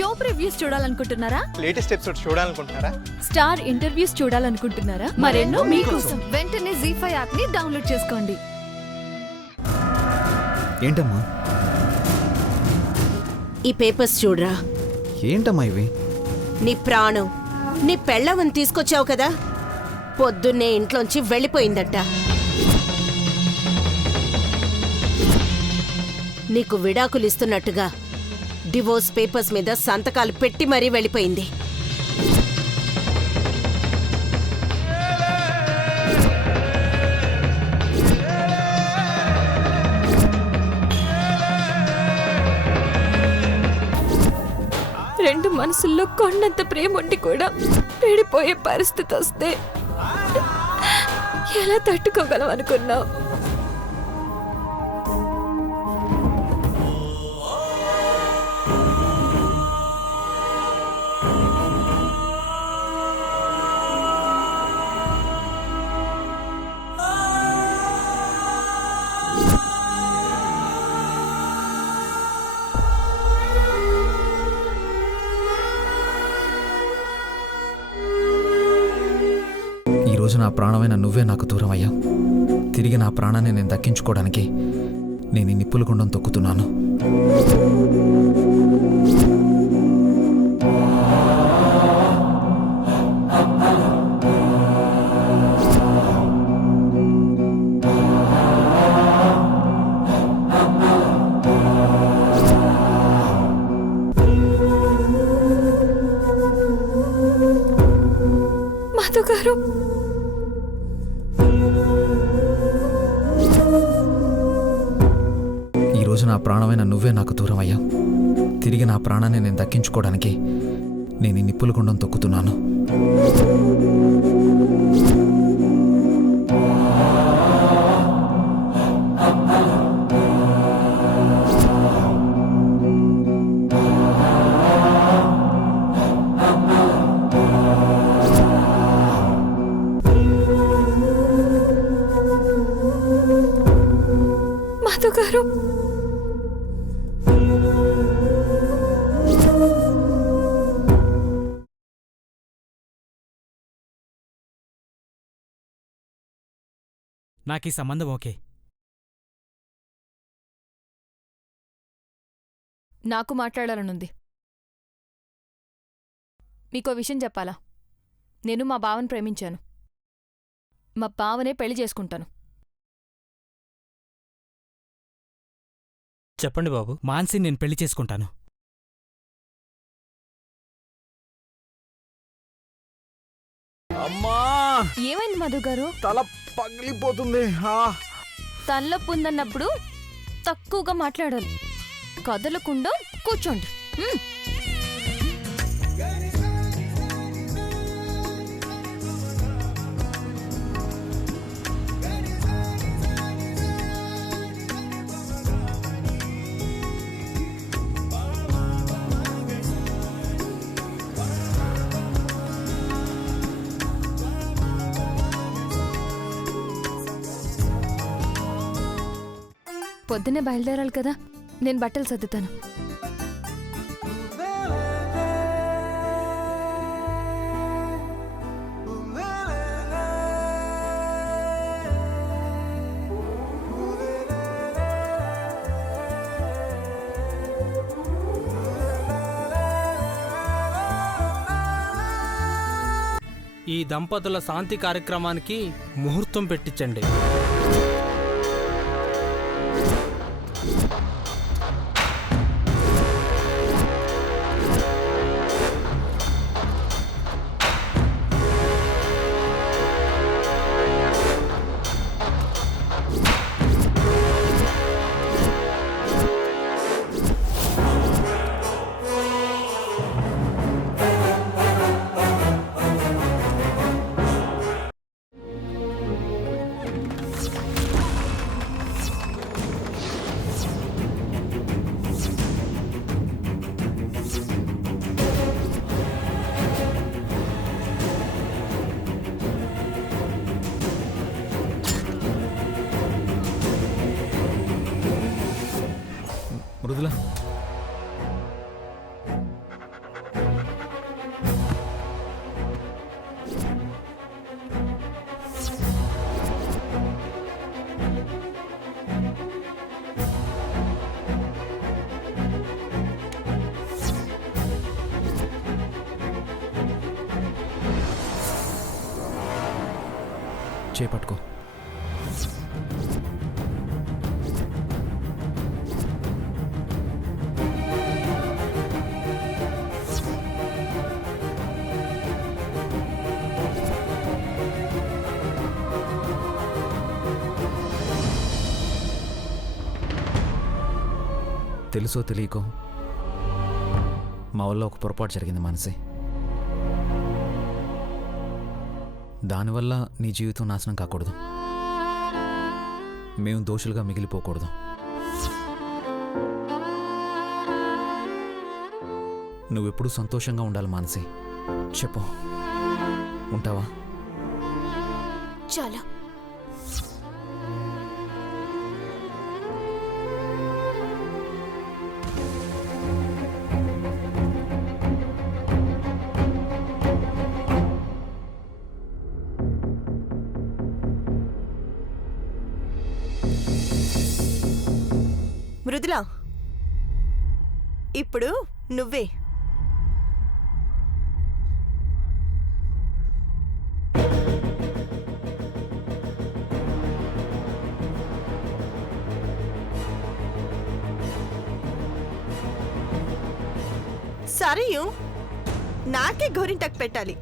Show previews చూడాలనుకుంటున్నారా? Latest episode చూడాలనుకుంటున్నారా? Star interviews చూడాలనుకుంటున్నారా? మరెన్నో మీకోసం వెంటనే ZEE5 యాప్ ని డౌన్లోడ్ చేసుకోండి. ఏంటమ్మా ఈ పేపర్స్ చూడరా. ఏంటమ్మా ఇవి? నీ ప్రాణం నీ పెళ్ళవని తీసుకొచ్చావు కదా, పొద్దున్నే ఇంట్లోంచి వెళ్ళిపోయిందట. నీకు విడాకులు ఇస్తున్నట్టుగా డివోర్స్ పేపర్స్ మీద సంతకాలు పెట్టి మరీ వెళ్ళిపోయింది. రెండు మనసుల్లో కొండంత ప్రేమ ఉండి కూడా విడిపోయే పరిస్థితి వస్తే ఎలా తట్టుకోగలం అనుకున్నావు? ఈరోజు నా ప్రాణమైన నువ్వే నాకు దూరం అయ్యావు. తిరిగి నా ప్రాణాన్ని నేను దక్కించుకోవడానికి నేను ఈ నిప్పుల గుండం తొక్కుతున్నాను. మధు గారు, ఈరోజు నా ప్రాణమైన నువ్వే నాకు దూరం అయ్యావు. తిరిగి నా ప్రాణాన్ని నేను దక్కించుకోవడానికి నేను ఈ నిప్పుల గుండం తొక్కుతున్నాను. మధు గారు, నాకు ఈ సంబంధం ఓకే. నాకు మాట్లాడాలనుంది. మీకో విషయం చెప్పాలా? నేను మా బావని ప్రేమించాను. మా బావనే పెళ్లి చేసుకుంటాను. చెప్పండి బాబు. మాన్సిని నేను పెళ్లి చేసుకుంటాను. అమ్మా, ఏమైంది మధు గారు? తల పగిలిపోతుంది. తలనొప్పి ఉందన్నప్పుడు తక్కువగా మాట్లాడాలి. కదలకుండా కూర్చోండి. పొద్దున్నే బయలుదేరాలి కదా, నేను బట్టలు సర్దుతాను. ఈ దంపతుల శాంతి కార్యక్రమానికి ముహూర్తం పెట్టించండి. చేపట్టుకో. తెలుసో తెలియకో మా వల్ల ఒక పొరపాటు జరిగింది మానసి. దానివల్ల నీ జీవితం నాశనం కాకూడదు, మేము దోషులుగా మిగిలిపోకూడదు. నువ్వెప్పుడూ సంతోషంగా ఉండాలి మానసి. చెప్పు, ఉంటావా? చాలా. మృదులా, ఇప్పుడు నువ్వే. సరియు నాకే గోరింటాకు పెట్టాలి.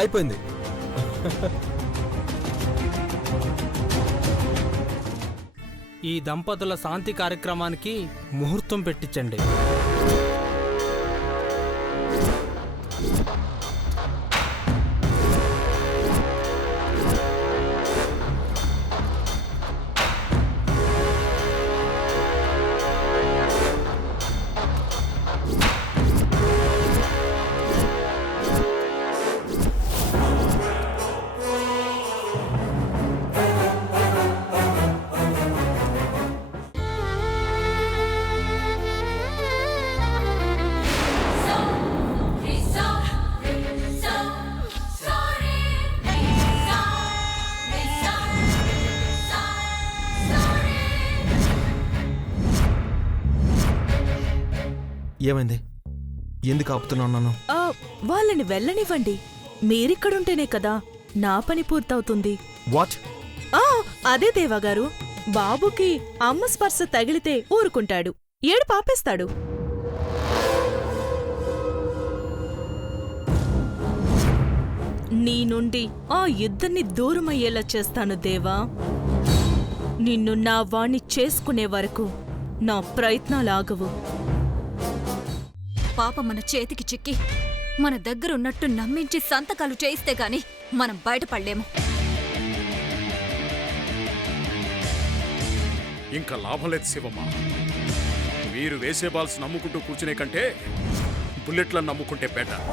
అయిపోయింది. ఈ దంపతుల శాంతి కార్యక్రమానికి ముహూర్తం పెట్టించండి. ఏమైంది? ఎందుకు ఆపుతున్నావు నన్ను? వాళ్ళని వెళ్ళనివ్వండి. మీరిక్కడుంటేనే కదా నా పని పూర్తవుతుంది. వాట్? అదే దేవాగారు, బాబుకి అమ్మ స్పర్శ తగిలితే ఊరుకుంటాడు, ఏడు పాపేస్తాడు. నీ నుండి ఆ ఇద్దరిని దూరమయ్యేలా చేస్తాను దేవా. నిన్ను నా వాణ్ణి చేసుకునే వరకు నా ప్రయత్నాలాగవు. పాప మన చేతికి చిక్కి మన దగ్గరున్నట్టు నమ్మించి సంతకాలు చేయిస్తే గాని మనం బయటపడలేము. ఇంకా లాభం లేదు శివమ్మ. మీరు వేసే బాల్స్ నమ్ముకుంటూ కూర్చునే కంటే బుల్లెట్లను నమ్ముకుంటే బెటర్.